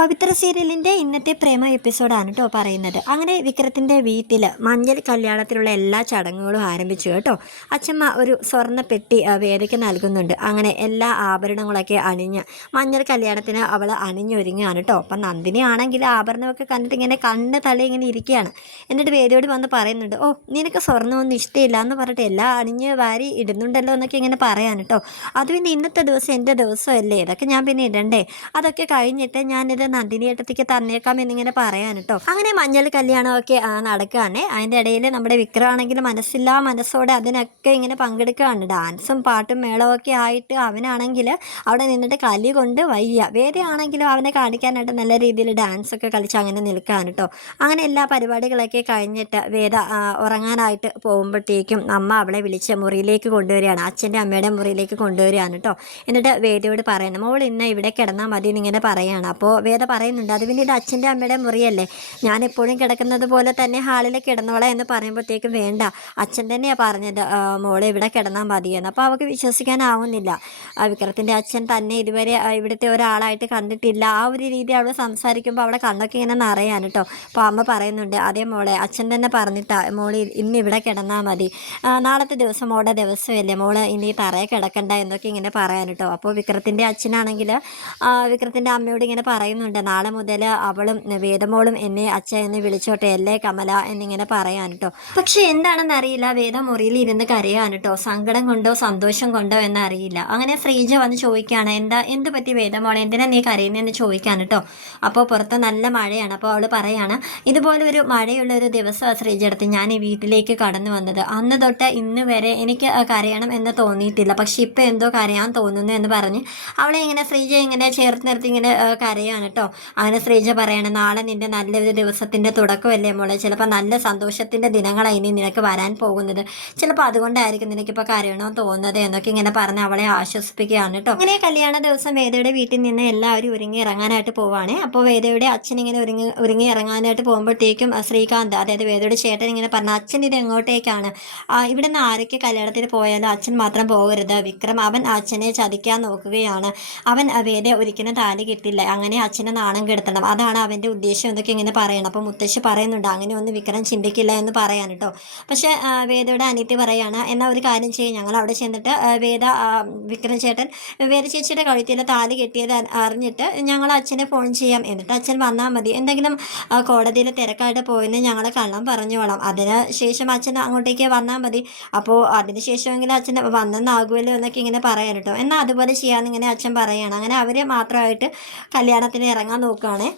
പവിത്ര സീരിയലിന്റെ ഇന്നത്തെ പ്രേമ എപ്പിസോഡാണ് കേട്ടോ പറയുന്നത്. അങ്ങനെ വിക്രത്തിന്റെ വീട്ടിൽ മഞ്ഞൾ കല്യാണത്തിലുള്ള എല്ലാ ചടങ്ങുകളും ആരംഭിച്ചു കേട്ടോ. അച്ഛമ്മ ഒരു സ്വർണ പെട്ടി വേദയ്ക്ക് നൽകുന്നുണ്ട്. അങ്ങനെ എല്ലാ ആഭരണങ്ങളൊക്കെ അണിഞ്ഞ് മഞ്ഞൾ കല്യാണത്തിന് അവൾ അണിഞ്ഞൊരുങ്ങുകയാണ് കേട്ടോ അപ്പം നന്ദിനി ആണെങ്കിൽ ആഭരണമൊക്കെ കണ്ടിട്ട് ഇങ്ങനെ കണ്ണ് തള്ളി ഇങ്ങനെ ഇരിക്കുകയാണ്. എന്നിട്ട് വേദയോട് വന്ന് പറയുന്നുണ്ട് ഓ നിനക്ക് സ്വർണമൊന്നും ഇഷ്ടമില്ല എന്ന് പറഞ്ഞിട്ട് എല്ലാം അണിഞ്ഞ് വാരി ഇടുന്നുണ്ടല്ലോ എന്നൊക്കെ ഇങ്ങനെ പറയാൻ കേട്ടോ അത് പിന്നെ ഇന്നത്തെ ദിവസം എന്റെ ദിവസമല്ലേ? ഇതൊക്കെ ഞാൻ പിന്നെ ഇടണ്ടേ? അതൊക്കെ കഴിഞ്ഞിട്ട് ഞാനിത് നന്ദിനി ഏട്ടത്തേക്ക് തന്നേക്കാം എന്നിങ്ങനെ പറയാൻ കേട്ടോ അങ്ങനെ മഞ്ഞൾ കല്യാണമൊക്കെ നടക്കുകയാണ് അതിന്റെ ഇടയിൽ നമ്മുടെ വിക്രമാണെങ്കിൽ മനസ്സില്ല മനസ്സോടെ അതിനൊക്കെ ഇങ്ങനെ പങ്കെടുക്കുകയാണ് ഡാൻസും പാട്ടും മേളവും ഒക്കെ ആയിട്ട് അവനാണെങ്കിൽ അവിടെ നിന്നിട്ട് കലി കൊണ്ട് വയ്യ. വേറെ ആണെങ്കിലും അവനെ കാണിക്കാനായിട്ട് നല്ല രീതിയിൽ ഡാൻസ് ഒക്കെ കളിച്ച് അങ്ങനെ നിൽക്കാൻ കേട്ടോ അങ്ങനെ എല്ലാ പരിപാടികളൊക്കെ കഴിഞ്ഞിട്ട് വേദ ഉറങ്ങാനായിട്ട് പോകുമ്പോഴത്തേക്കും അമ്മ അവളെ വിളിച്ച് മുറിയിലേക്ക് കൊണ്ടുവരികയാണ്. അച്ഛന്റെ അമ്മയുടെ മുറിയിലേക്ക് കൊണ്ടുവരികയാണ് കേട്ടോ എന്നിട്ട് വേദയോട് പറയണം മോൾ ഇന്ന് ഇവിടെ കിടന്നാൽ മതി എന്നിങ്ങനെ പറയുകയാണ് അപ്പോൾ വേദ പറയുന്നുണ്ട് അത് പിന്നീട് അച്ഛന്റെ അമ്മയുടെ മുറിയല്ലേ? ഞാൻ എപ്പോഴും കിടക്കുന്നത് പോലെ തന്നെ ഹാളിൽ കിടന്നോളാം എന്ന് പറയുമ്പോഴത്തേക്കും വേണ്ട അച്ഛൻ തന്നെയാണ് പറഞ്ഞത് "ആ, മോളെ ഇവിടെ കിടന്നാൽ മതിയെന്ന്. അപ്പോൾ അവൾക്ക് വിശ്വസിക്കാനാവുന്നില്ല. വിക്രത്തിന്റെ അച്ഛൻ തന്നെ ഇതുവരെ ഇവിടുത്തെ ഒരാളായിട്ട് കണ്ടിട്ടില്ല. ആ ഒരു രീതി അവൾ സംസാരിക്കുമ്പോൾ അവളെ കണ്ണൊക്കെ ഇങ്ങനെ നിറയാണ് കേട്ടോ. അപ്പോൾ അമ്മ പറയുന്നുണ്ട് അതേ മോളെ അച്ഛൻ തന്നെ പറഞ്ഞിട്ടാ മോൾ ഇന്ന് ഇവിടെ കിടന്നാൽ മതി. നാളത്തെ ദിവസം മോളുടെ ദിവസമല്ലേ മോൾ ഇനി തറയെ കിടക്കണ്ട എന്നൊക്കെ ഇങ്ങനെ പറയാൻ കേട്ടോ. അപ്പോൾ വിക്രത്തിന്റെ അച്ഛനാണെങ്കിൽ വിക്രത്തിന്റെ അമ്മയോട് ഇങ്ങനെ പറയുന്നുണ്ട് നാളെ മുതൽ അവളും വേദമോളും എന്നെ അച്ഛ എന്ന് വിളിച്ചോട്ടെ അല്ലേ കമല? എന്നിങ്ങനെ പറയാൻ കേട്ടോ പക്ഷെ എന്താണെന്ന് അറിയില്ല വേദ മുറിയിൽ ഇരുന്ന് കരയാൻ കേട്ടോ സങ്കടം കൊണ്ടോ സന്തോഷം കൊണ്ടോ എന്നറിയില്ല. അങ്ങനെ ശ്രീജ വന്ന് ചോദിക്കുകയാണ് എന്താ എന്ത് പറ്റി വേദമോളെ? എന്തിനാ നീ കരയുന്നതെന്ന് ചോദിക്കാൻ കേട്ടോ അപ്പോൾ പുറത്ത് നല്ല മഴയാണ്. അപ്പോൾ അവൾ പറയാണ് ഇതുപോലെ ഒരു മഴയുള്ള ഒരു ദിവസമാണ് ശ്രീജ എടുത്ത് ഞാൻ ഈ വീട്ടിലേക്ക് കടന്നു വന്നത്. അന്ന് തൊട്ട് ഇന്ന് വരെ എനിക്ക് കരയണം എന്ന് തോന്നിയിട്ടില്ല. പക്ഷെ ഇപ്പോൾ എന്തോ കരയാൻ തോന്നുന്നു എന്ന് പറഞ്ഞ് അവളെ ഇങ്ങനെ ശ്രീജ ഇങ്ങനെ ചേർത്ത് നിർത്തി ഇങ്ങനെ കരയാണ് കേട്ടോ. അങ്ങനെ ശ്രീജ പറയണം നാളെ നിന്റെ നല്ലൊരു ദിവസത്തിന്റെ തുടക്കമല്ലേ മോളെ? ചിലപ്പോൾ നല്ല സന്തോഷത്തിന്റെ ദിനങ്ങളായി ഇനി നിനക്ക് വരാൻ പോകുന്നത്. ചിലപ്പോൾ അതുകൊണ്ടായിരിക്കും നിനക്കിപ്പോൾ കരയണമെന്ന് തോന്നുന്നത് എന്നൊക്കെ ഇങ്ങനെ പറഞ്ഞ് അവളെ ആശ്വസിപ്പിക്കുകയാണ് കേട്ടോ. അങ്ങനെ കല്യാണ ദിവസം വേദയുടെ വീട്ടിൽ നിന്ന് എല്ലാവരും ഒരുങ്ങി ഇറങ്ങാനായിട്ട് പോവാണ്. അപ്പോൾ വേദയുടെ അച്ഛൻ ഇങ്ങനെ ഒരുങ്ങി ഒരുങ്ങി ഇറങ്ങാനായിട്ട് പോകുമ്പോഴത്തേക്കും ശ്രീകാന്ത് അതായത് വേദയുടെ ചേട്ടൻ ഇങ്ങനെ പറഞ്ഞു അച്ഛൻ ഇത് എങ്ങോട്ടേക്കാണ്? ആ, നിന്ന് ആരൊക്കെ കല്യാണത്തിന് പോയാലും അച്ഛൻ മാത്രം പോകരുത്. വിക്രം അവൻ അച്ഛനെ ചതിക്കാൻ നോക്കുകയാണ്. അവൻ വേദ ഒരിക്കലും താലി കിട്ടില്ല. അങ്ങനെ അച്ഛനെ നാണം കെടുത്തണം. അതാണ് അവന്റെ ഉദ്ദേശം എന്നൊക്കെ ഇങ്ങനെ പറയണം. അപ്പോൾ മുത്തശ്ശി പറയുന്നുണ്ട് അങ്ങനെ ഒന്നും വിക്രം ചിന്തിക്കില്ല എന്ന് പറയാൻ കേട്ടോ പക്ഷേ വേദയുടെ അനിയത്തി പറയാണ് എന്നാൽ ഒരു കാര്യം ചെയ്യും. ഞങ്ങൾ അവിടെ ചെന്നിട്ട് വേദ വിക്രം ചേട്ടൻ വേദ ചേച്ചിയുടെ കഴുത്തിൽ താലി കെട്ടിയത് അറിഞ്ഞിട്ട് ഞങ്ങൾ അച്ഛനെ ഫോൺ ചെയ്യാം. എന്നിട്ട് അച്ഛൻ വന്നാൽ മതി. എന്തെങ്കിലും കോടതിയിൽ തിരക്കായിട്ട് പോയെന്ന് ഞങ്ങൾ കള്ളം പറഞ്ഞോളാം. അതിന് ശേഷം അച്ഛൻ അങ്ങോട്ടേക്ക് വന്നാൽ മതി. അപ്പോൾ അതിന് ശേഷമെങ്കിലും അച്ഛൻ വന്നെന്നാകുമല്ലോ എന്നൊക്കെ ഇങ്ങനെ പറയാൻ കേട്ടോ എന്നാൽ അതുപോലെ ചെയ്യാമെന്ന് ഇങ്ങനെ അച്ഛൻ പറയുകയാണ് അങ്ങനെ അവർ മാത്രമായിട്ട് കല്യാണത്തിന് ഇറങ്ങാൻ നോക്കുകയാണ്